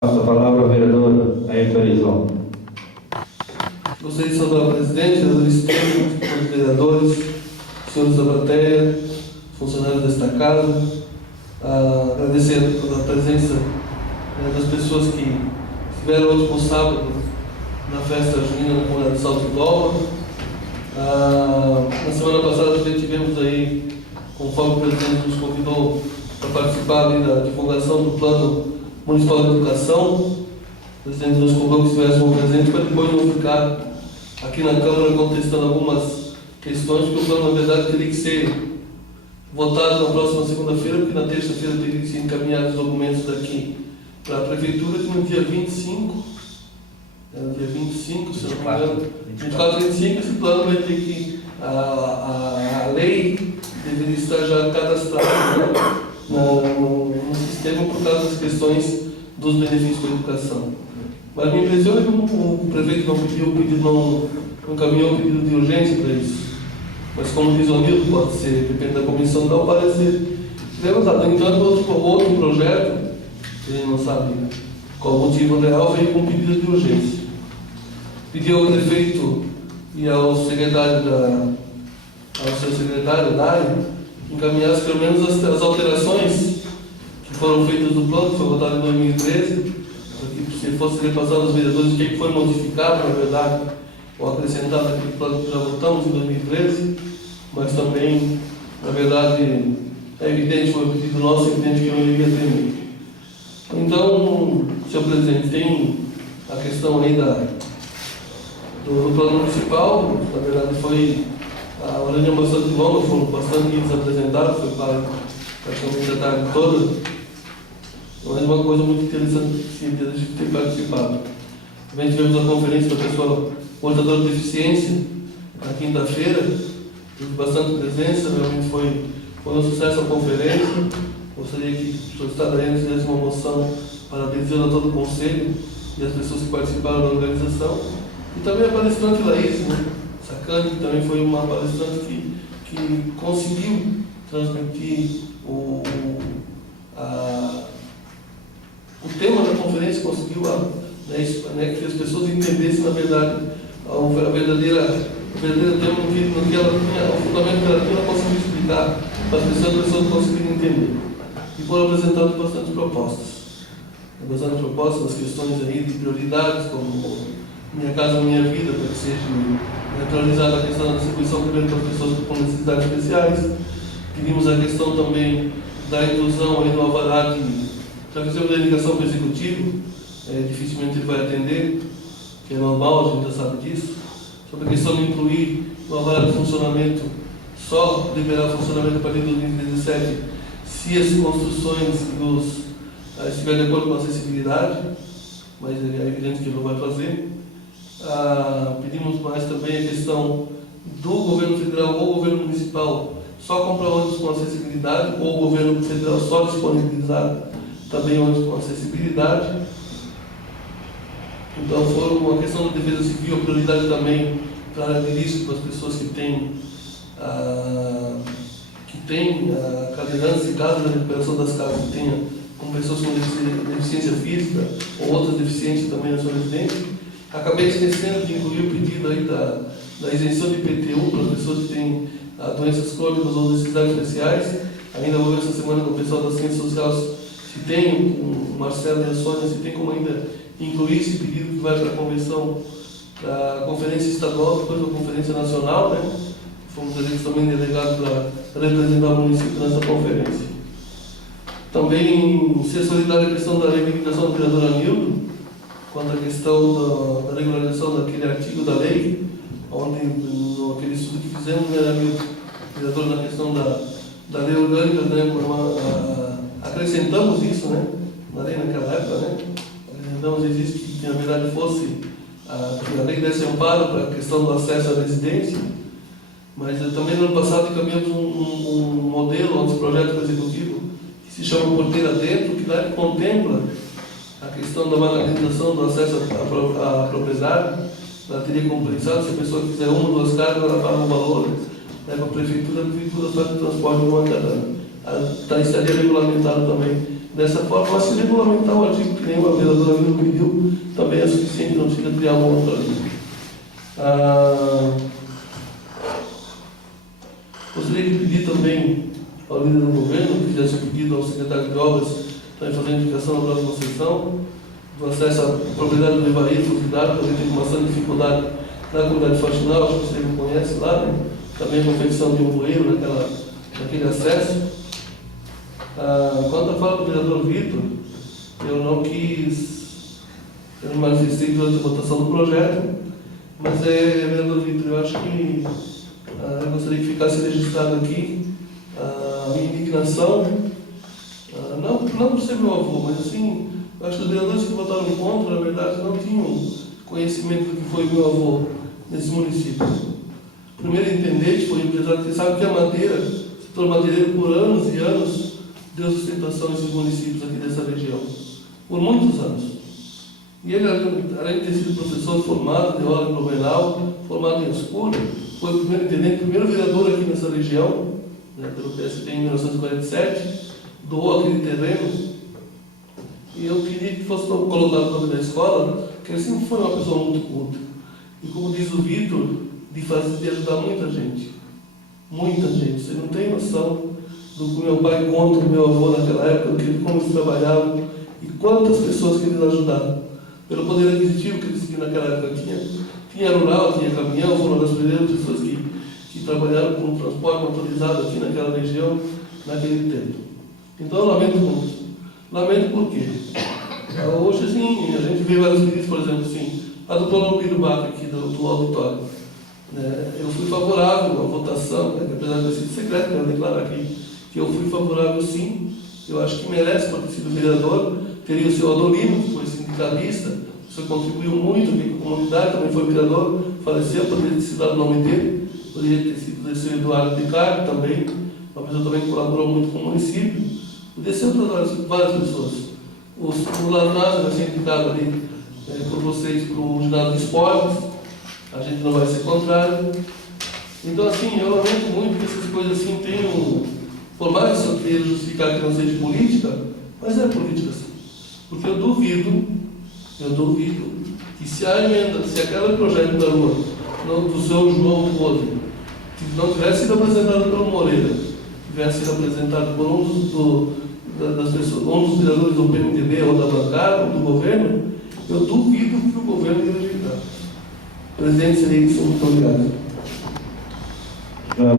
Passa a palavra ao vereador Ayrton Erizon. Gostaria de saudar o presidente, vereador Estevam, os vereadores, senhores da plateia, funcionários desta casa, agradecer a presença das pessoas que estiveram hoje no sábado na festa junina na comunidade de Salto Dova. Na semana passada já tivemos aí, conforme o presidente nos convidou para participar ali da divulgação do Plano Municipal de Educação. O presidente nos cobrou que estivéssemos presentes para depois não ficar aqui na Câmara contestando algumas questões, porque o plano, na verdade, teria que ser votado na próxima segunda-feira, porque na terça-feira teria que ser encaminhados os documentos daqui para a Prefeitura, que no dia 25, dia 25, se não me engano, 24 e 25, esse plano vai ter que, a lei deveria estar já cadastrada no sistema por causa das questões dos benefícios para a educação. Mas me impressiona que o prefeito não encaminhou o pedido de urgência para isso. Mas como diz o Anildo, pode ser, depende da comissão, não parece levantado. No entanto, outro projeto, que a gente não sabe qual o motivo real, veio com pedido de urgência. Pediu ao prefeito e ao seu secretário da área encaminhasse pelo menos as alterações que foram feitas no plano, que foi votado em 2013, para que se fosse repassado aos vereadores o que foi modificado, na verdade, ou acrescentado naquele plano que já votamos em 2013, mas também, na verdade, é evidente, foi um pedido nosso, é evidente que não iria ter. Então, senhor presidente, tem a questão aí do plano municipal. Na verdade, foi uma reunião bastante longa, foram bastante itens apresentados, foi praticamente a tarde toda, mas uma coisa muito interessante de ter participado. Também tivemos a conferência da pessoa portadora de deficiência, na quinta-feira, teve bastante presença, realmente foi um sucesso a conferência. Gostaria que o senhor Estado fizesse uma moção parabenizando a todo o Conselho e as pessoas que participaram da organização. E também a palestrante Laís, Sacani, que também foi uma palestrante que conseguiu transmitir o tema da conferência, conseguiu que as pessoas entendessem, na verdade, a verdadeira tema no que ela tinha, o fundamento que ela tinha, ela conseguiu explicar para as pessoas conseguirem entender. E foram apresentadas bastante propostas. Bastante propostas das questões aí de prioridades, como Minha Casa Minha Vida, para que seja neutralizada a questão da distribuição primeiro para as pessoas com necessidades especiais. Pedimos a questão também da inclusão aí no alvará já fizemos a ligação para o Executivo, dificilmente ele vai atender, que é normal, a gente já sabe disso. Sobre a questão de incluir no alvará de funcionamento, só liberar o funcionamento a partir de 2017, se as construções estiverem de acordo com a acessibilidade, mas é evidente que ele não vai fazer. Pedimos mais também a questão do governo federal ou governo municipal só comprar ônibus com acessibilidade, ou o governo federal só disponibilizar também ônibus com acessibilidade. Então, foram a questão da defesa civil, a prioridade também para a área de risco, para as pessoas que têm cadeirantes e casas, da recuperação das casas que tenham com pessoas com deficiência física ou outras deficiências também na sua residência. Acabei esquecendo de incluir o pedido aí da isenção de IPTU para as pessoas que têm doenças crônicas ou necessidades especiais. Ainda vou ver essa semana com o pessoal das ciências sociais se tem, o Marcelo e a Sônia, se tem como ainda incluir esse pedido que vai para a convenção da Conferência Estadual, depois da Conferência Nacional, Fomos eleitos também delegados para representar o município nessa conferência. Também ser solidário à questão da reivindicação do vereador Anildo, quanto à questão da regularização daquele artigo da lei, onde, naquele estudo que fizemos, Anildo, vereador, na questão da lei orgânica, acrescentamos isso, na lei naquela época, acrescentamos existe que na verdade fosse que a lei desse amparo para a questão do acesso à residência, mas também no ano passado encaminhamos um modelo, um projeto do Executivo, que se chama Porteira Dentro, que lá contempla a questão da materialização do acesso à propriedade. Ela teria como pensado, se a pessoa quiser uma ou duas casas, ela paga um valor, leva a prefeitura faz o transporte de uma cada ano. Estaria regulamentado também dessa forma, mas se regulamentar o artigo que nem o vereador me pediu, também é suficiente, não precisa criar uma outra lei. Gostaria de pedir também ao líder do governo que fizesse um pedido ao secretário de obras para fazer a indicação na próxima sessão, do acesso à propriedade do Ivaí, cuidado, porque tem uma dificuldade na comunidade faxinal, acho que você não conhece lá, né? Também a confecção de um bueiro naquele acesso. Quanto à fala do vereador Vitor, eu não manifestei durante a votação do projeto, mas vereador Vitor, eu acho que eu gostaria que ficasse registrado aqui a minha indignação, não por ser meu avô, mas assim, eu acho que os vereadores que votaram contra, na verdade, não tinham conhecimento do que foi meu avô nesse município. O primeiro intendente foi empresário que sabe que a madeira, o setor madeireiro, por anos e anos, deu sustentação a esses municípios aqui dessa região, por muitos anos. E ele, além de ter sido professor formado de obra Blumenau, formado em escura, foi o primeiro intendente, o primeiro vereador aqui nessa região, né, pelo PSD em 1947, doou aquele terreno. E eu queria que fosse colocado no nome da escola, que ele sempre foi uma pessoa muito culta. E como diz o Vitor, de ajudar muita gente. Muita gente. Você não tem noção do que meu pai conta do meu avô naquela época, como eles trabalhavam e quantas pessoas que eles ajudaram. Pelo poder aquisitivo que eles tinham naquela época. Tinha rural, tinha caminhão, foram uma das primeiras pessoas que trabalharam com transporte motorizado aqui naquela região, naquele tempo. Então eu lamento muito. Lamento por quê? Hoje, assim, a gente vê vários pedidos, por exemplo, assim, a do plano Birubaca aqui do auditório. Eu fui favorável à votação, apesar de ter sido secreto, quero declarar aqui que eu fui favorável sim. Eu acho que merece, por ter sido vereador. Teria o seu Adolino, que foi sindicalista, você contribuiu muito aqui com a comunidade, também foi vereador, faleceu, poderia ter sido dado o nome dele, poderia ter sido o seu Eduardo de Carlos também, uma pessoa também que colaborou muito com o município. Desceu para várias pessoas. O Lasnaz vai ser indicado ali por vocês para o ginásio de esportes. A gente não vai ser contrário. Então, assim, eu lamento muito que essas coisas assim tenham, por mais que eu queira justificar que não seja política, mas é política sim. Porque eu duvido que se a emenda, se aquele projeto da rua do seu João Rodo não tivesse sido apresentado pelo Moreira, tivesse sido apresentado por das pessoas, dos vereadores do PMDB ou da bancada ou do governo, eu duvido que o governo ia rejeitar. Presidente, seria isso. Muito obrigado.